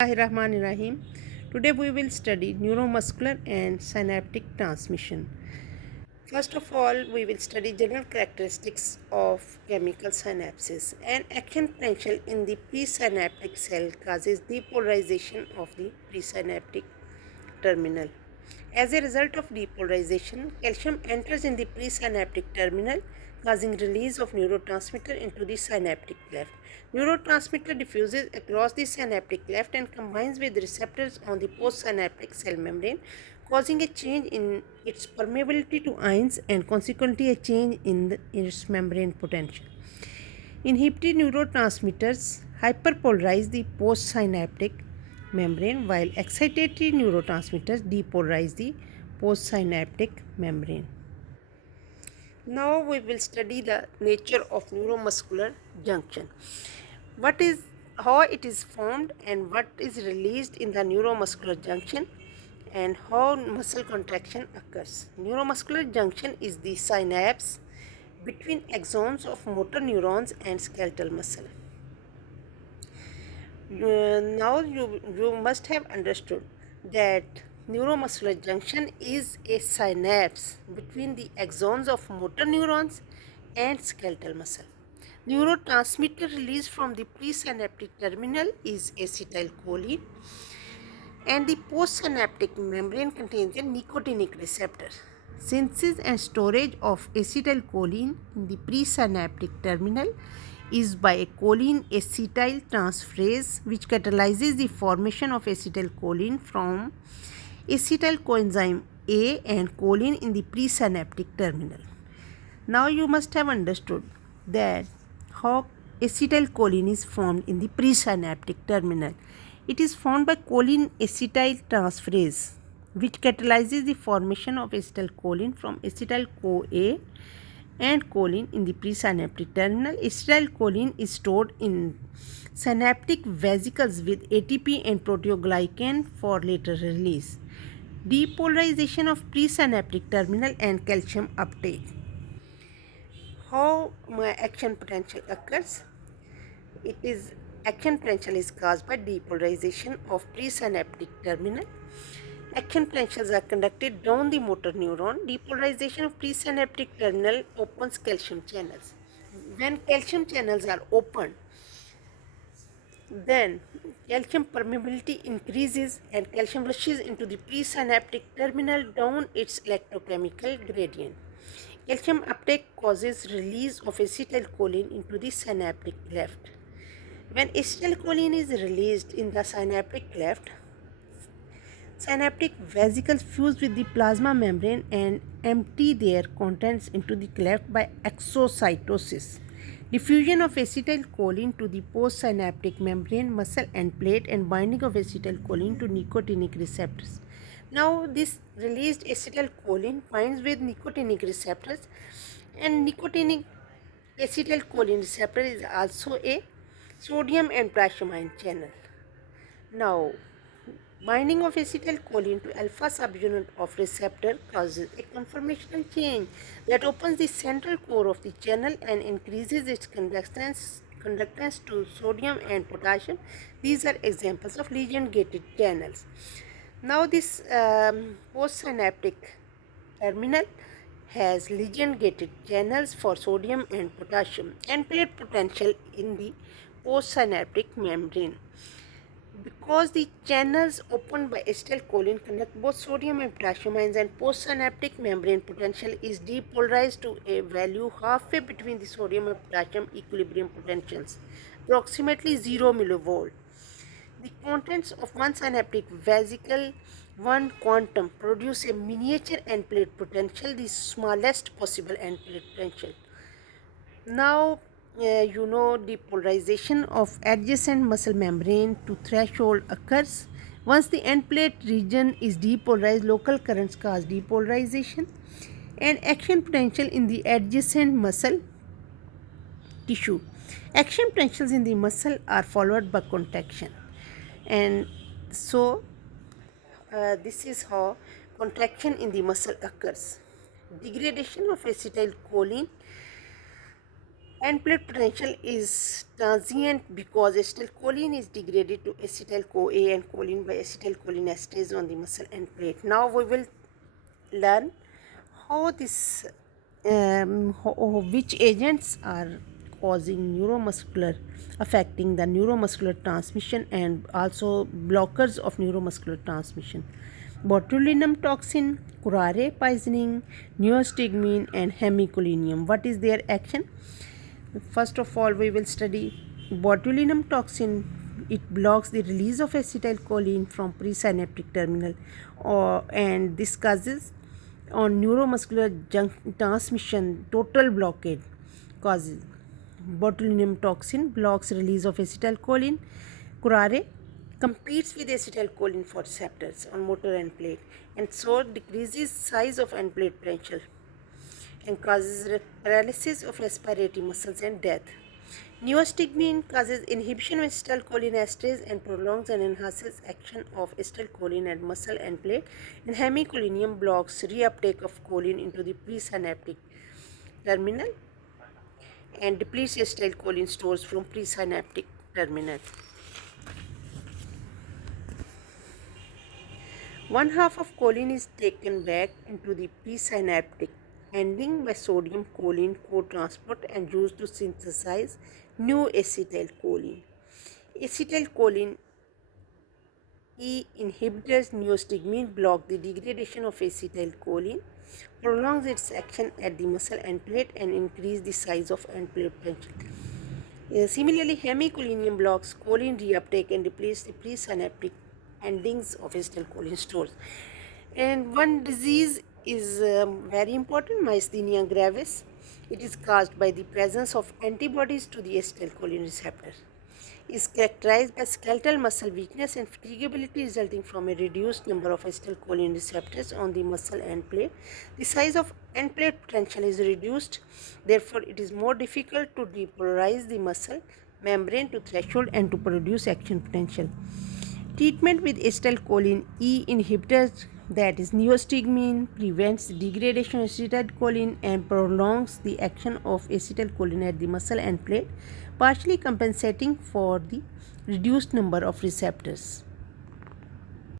Bismillahirrahmanirrahim. Today we will study neuromuscular and synaptic transmission. First of all, we will study general characteristics of chemical synapses. An action potential in the presynaptic cell causes depolarization of the presynaptic terminal. As a result of depolarization, calcium enters in the presynaptic terminal, causing release of neurotransmitter into the synaptic cleft. Neurotransmitter diffuses across the synaptic cleft and combines with receptors on the postsynaptic cell membrane, causing a change in its permeability to ions and consequently a change in its membrane potential. Inhibited neurotransmitters hyperpolarize the postsynaptic membrane, while excitatory neurotransmitters depolarize the postsynaptic membrane. Now we will study the nature of neuromuscular junction. What is how it is formed and what is released in the neuromuscular junction and how muscle contraction occurs. Neuromuscular junction is the synapse between axons of motor neurons and skeletal muscle. Now you must have understood that neuromuscular junction is a synapse between the axons of motor neurons and skeletal muscle. Neurotransmitter released from the presynaptic terminal is acetylcholine, and the postsynaptic membrane contains a nicotinic receptor. Synthesis and storage of acetylcholine in the presynaptic terminal is by a choline acetyl transferase, which catalyzes the formation of acetylcholine from acetyl coenzyme A and choline in the presynaptic terminal. Now you must have understood that how acetylcholine is formed in the presynaptic terminal. It is formed by choline acetyl transferase, which catalyzes the formation of acetylcholine from acetyl-CoA and choline in the presynaptic terminal. Acetylcholine is stored in synaptic vesicles with ATP and proteoglycan for later release. Depolarization of presynaptic terminal and calcium uptake. How action potential occurs? It is action potential is caused by depolarization of presynaptic terminal. Action potentials are conducted down the motor neuron. Depolarization of presynaptic terminal opens calcium channels. When calcium channels are opened, then calcium permeability increases and calcium rushes into the presynaptic terminal down its electrochemical gradient. Calcium uptake causes release of acetylcholine into the synaptic cleft. When acetylcholine is released in the synaptic cleft, synaptic vesicles fuse with the plasma membrane and empty their contents into the cleft by exocytosis. Diffusion of acetylcholine to the postsynaptic membrane, muscle and plate, and binding of acetylcholine to nicotinic receptors. Now, this released acetylcholine binds with nicotinic receptors, and nicotinic acetylcholine receptor is also a sodium and potassium ion channel. Now, binding of acetylcholine to alpha subunit of receptor causes a conformational change that opens the central core of the channel and increases its conductance to sodium and potassium. These are examples of lesion-gated channels. Now, this postsynaptic terminal has lesion-gated channels for sodium and potassium and plate potential in the postsynaptic membrane. Because the channels opened by acetylcholine conduct both sodium and potassium ions, and postsynaptic membrane potential is depolarized to a value halfway between the sodium and potassium equilibrium potentials, approximately 0 millivolt. The contents of one synaptic vesicle, one quantum, produce a miniature end plate potential, the smallest possible end plate potential. Now, depolarization of adjacent muscle membrane to threshold occurs. Once the end plate region is depolarized, local currents cause depolarization and action potential in the adjacent muscle tissue. Action potentials in the muscle are followed by contraction, and so this is how contraction in the muscle occurs. Degradation of acetylcholine End plate potential is transient because acetylcholine is degraded to acetyl-CoA and choline by acetylcholine esterase on the muscle end plate. Now we will learn how this which agents are causing neuromuscular, affecting the neuromuscular transmission and also blockers of neuromuscular transmission. Botulinum toxin, curare poisoning, neostigmine and hemicolinium. What is their action? First of all, we will study botulinum toxin. It blocks the release of acetylcholine from presynaptic terminal, and this causes on neuromuscular transmission total blockade. Causes botulinum toxin blocks release of acetylcholine. Curare competes with acetylcholine for receptors on motor end plate and so decreases size of end plate potential and causes paralysis of respiratory muscles and death. Neostigmine causes inhibition of acetylcholinesterase and prolongs and enhances action of acetylcholine at muscle end plate, and hemicolinium blocks reuptake of choline into the presynaptic terminal and depletes acetylcholine stores from presynaptic terminal. One half of choline is taken back into the presynaptic ending by sodium choline co-transport and used to synthesize new acetylcholine. Acetylcholine E inhibitors neostigmine block the degradation of acetylcholine, prolongs its action at the muscle end plate and increase the size of end plate potential. Similarly, hemicolinium blocks choline reuptake and depletes the presynaptic endings of acetylcholine stores. And one disease is very important, myasthenia gravis. It is caused by the presence of antibodies to the acetylcholine receptor. It is characterized by skeletal muscle weakness and fatigability resulting from a reduced number of acetylcholine receptors on the muscle end plate. The size of end plate potential is reduced, therefore it is more difficult to depolarize the muscle membrane to threshold and to produce action potential. Treatment with acetylcholine E inhibitors, that is neostigmine, prevents the degradation of acetylcholine and prolongs the action of acetylcholine at the muscle end plate, partially compensating for the reduced number of receptors.